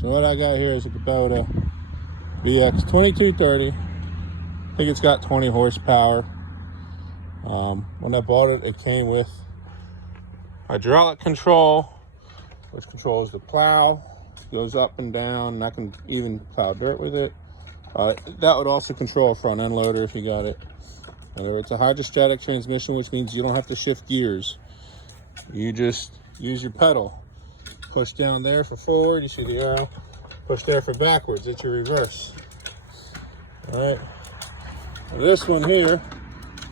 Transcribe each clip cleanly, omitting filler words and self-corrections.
So what I got here is a Kubota VX 2230. I think it's got 20 horsepower. When I bought it, it came with hydraulic control, which controls the plow, goes up and down, and I can even plow dirt with it. That would also control a front end loader if you got it. It's a hydrostatic transmission, which means you don't have to shift gears. You just use your pedal. Push down there for forward, you see the arrow. Push there for backwards, it's your reverse. All right. Now this one here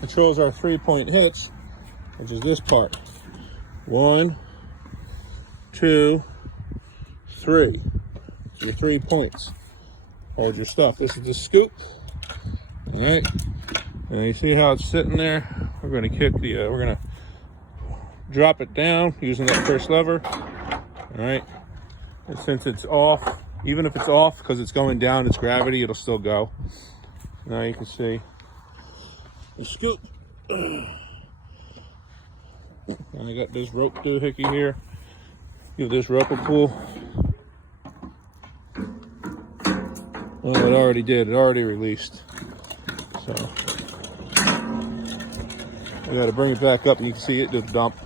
controls our 3-point hitch, which is this part. 1, 2, 3. It's your 3 points. Hold your stuff. This is the scoop. All right. And you see how it's sitting there? We're going to we're going to drop it down using that first lever. All right. And since it's off, even if it's off because it's going down, it's gravity, it'll still go. Now you can see the scoop. And I got this rope doohickey here. Give this rope a pull. Well, it already did. It already released. So I got to bring it back up, and you can see it did dump.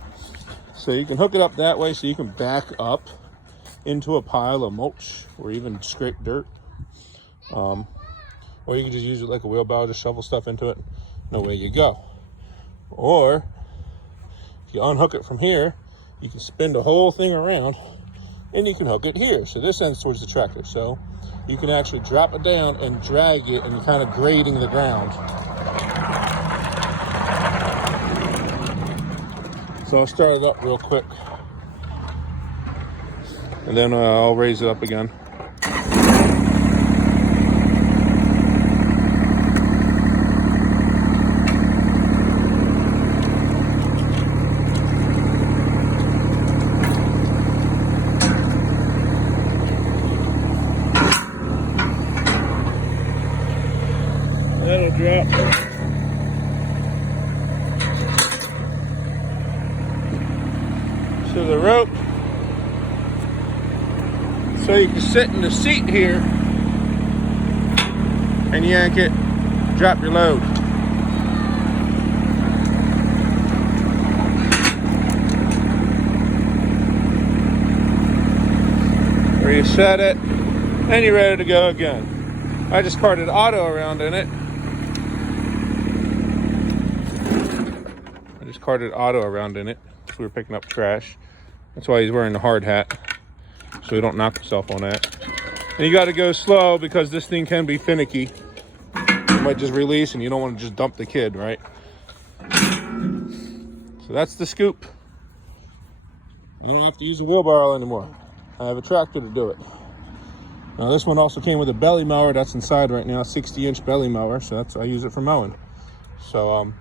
So you can hook it up that way, so you can back up into a pile of mulch or even scrape dirt. Or you can just use it like a wheelbarrow, just shovel stuff into it, and away you go. Or if you unhook it from here, you can spin the whole thing around, and you can hook it here. So this ends towards the tractor. So you can actually drop it down and drag it, and you're kind of grading the ground. So I'll start it up real quick, and then I'll raise it up again. That'll drop. So the rope, so you can sit in the seat here and yank it, drop your load. Reset it, and you're ready to go again. I just carted auto around in it. So we were picking up trash. That's why he's wearing the hard hat, so he don't knock himself on that. And you got to go slow because this thing can be finicky. You might just release, and you don't want to just dump the kid, right? So that's the scoop. I don't have to use a wheelbarrow anymore. I have a tractor to do it. Now this one also came with a belly mower that's inside right now, 60-inch belly mower. So I use it for mowing. So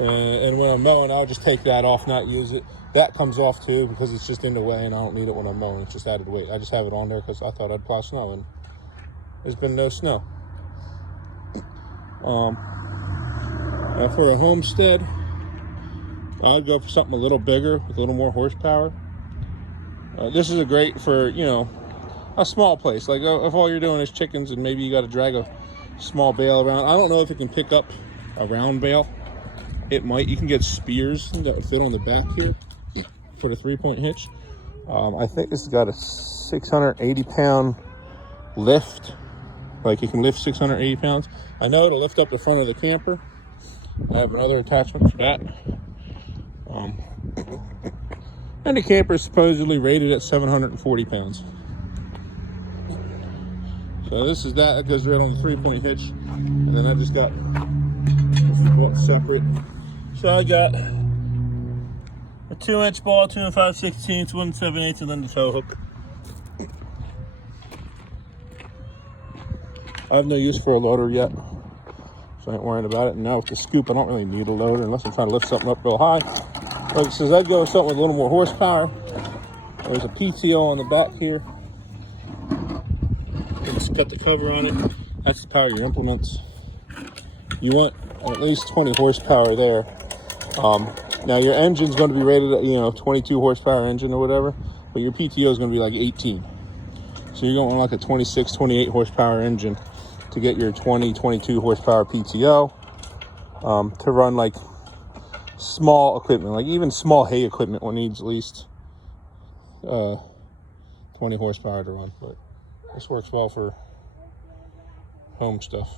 and when I'm mowing, I'll just take that off, not use it. That comes off too because it's just in the way, and I don't need it when I'm mowing. It's just added weight. I just have it on there because I thought I'd plow snow, and there's been no snow. Now for a homestead, I'd go for something a little bigger with a little more horsepower. This is a great for, a small place. Like if all you're doing is chickens and maybe you got to drag a small bale around. I don't know if it can pick up a round bale. It might. You can get spears that fit on the back here for the 3-point hitch. I think this has got a 680-pound lift. Like it can lift 680 pounds. I know it'll lift up the front of the camper. I have another attachment for that. And the camper is supposedly rated at 740 pounds. So this is that goes right on the 3-point hitch. And then I just got this separate. So I got a 2-inch ball, 2 5/16, 1 7/8, and then the tow hook. I have no use for a loader yet, so I ain't worrying about it. And now with the scoop, I don't really need a loader unless I'm trying to lift something up real high. Like it says, I'd go with something with a little more horsepower. There's a PTO on the back here. Just cut the cover on it. That's to power your implements. You want at least 20 horsepower there. Now your engine's going to be rated at, you know, 22 horsepower engine or whatever, but your PTO is going to be like 18. So you're going like a 26, 28 horsepower engine to get your 20, 22 horsepower PTO to run like small equipment, like even small hay equipment one needs at least 20 horsepower to run. But this works well for home stuff.